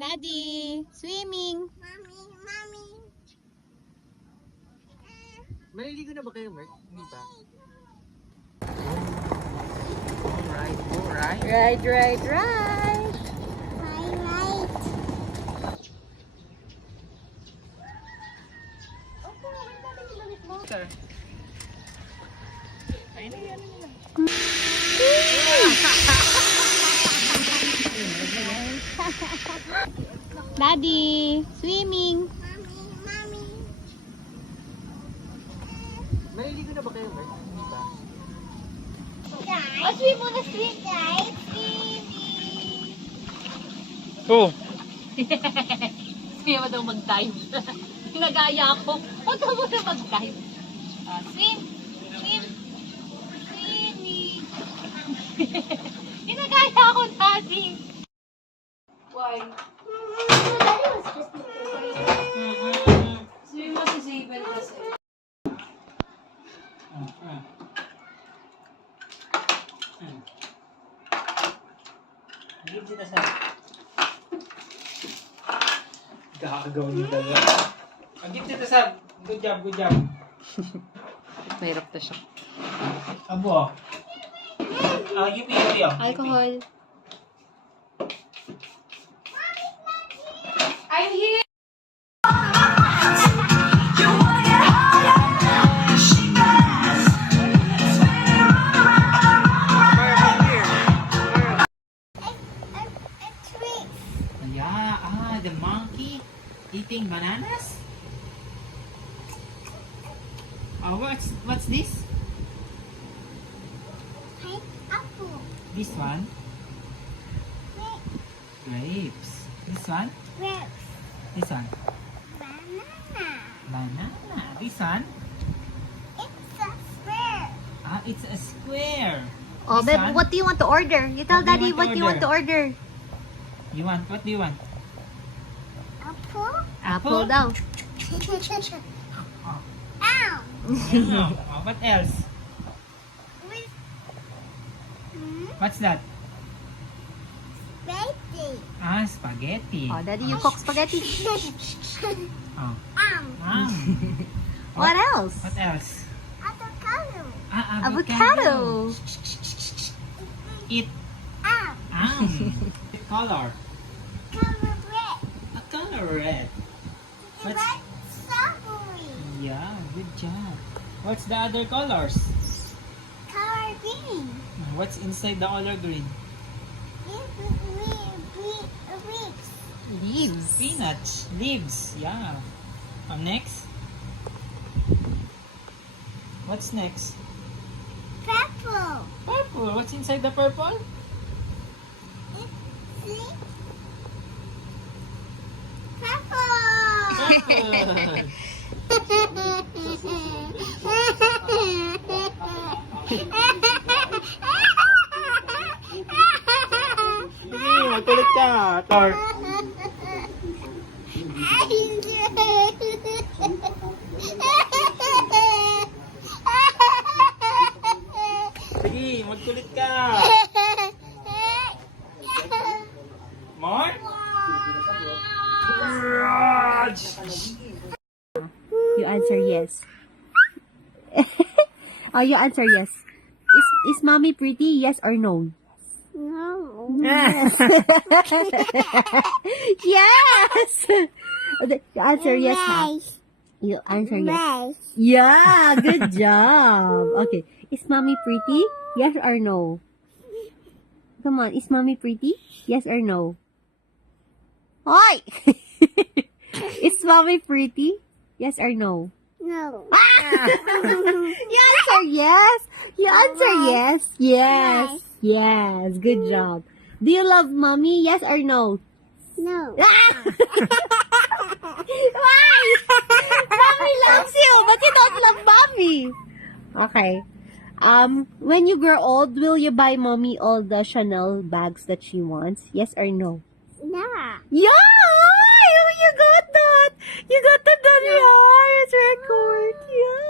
Daddy, swimming. Mommy. Maliligo na ba kayo, Mark? Hindi pa? Alright. Right. Right. Sir. Ayun na yan. Daddy, swimming. Mommy. Maliligo na ba kayo, Mark? Hindi pa? Guys. Swim muna, swim. Guys, swimming. Oh! Kaya mo daw mag-dive. Nagaya ako. Huwag ka muna mag-dive. Swim. Swimming. Ginagaya ako, Daddy. Why? Daddy was just Swim mo si Jabel kasi. Hindi kita sa... Gagawin niyo talaga. Ang gift nito, Sam. Good job. Mahirap na siya. Abo. Yupi. Alcohol. I'm here. Yeah, the monkey eating bananas. What's this? Apple. This one? Grapes. This one? Grapes. This one? Banana. Banana. This one? It's a square. It's a square. Oh, This babe, one? what do you want to order? You tell What do you Daddy want to what you want to order. What do you want? Apple. Apple daw. Ow. What else? What's that? Baby. Spaghetti. Oh, Daddy, you cook spaghetti. Oh. Um. What else? What else? Avocado. Avocado. Eat. Color. Color red. A color red. What's... Red strawberry. Yeah, good job. What's the other colors? Color green. What's inside the color green? Leaves. Leaves. Peanuts. Leaves. Yeah. Next? What's next? Purple. Purple. What's inside the purple? See? Purple. Purple. Sige, magkulit ka. Tor. Sige, magkulit ka. More? You answer yes. Oh, you answer yes. Is mommy pretty? Yes or no? No. Yes. Yes. You answer yes, ha? You answer yes. Rice. Yeah, good job. Okay. Is mommy pretty? Yes or no? Come on, is mommy pretty? Yes or no? Hoy! Is mommy pretty? Yes or no? No. You answer yes. You answer yes. Yes. Yes. Good job. Do you love mommy? Yes or no? No. Why? Mommy loves you, but you don't love mommy. Okay. When you grow old, will you buy mommy all the Chanel bags that she wants? Yes or no? Yeah. Yeah! You got that! You got the Daniels record! Yeah!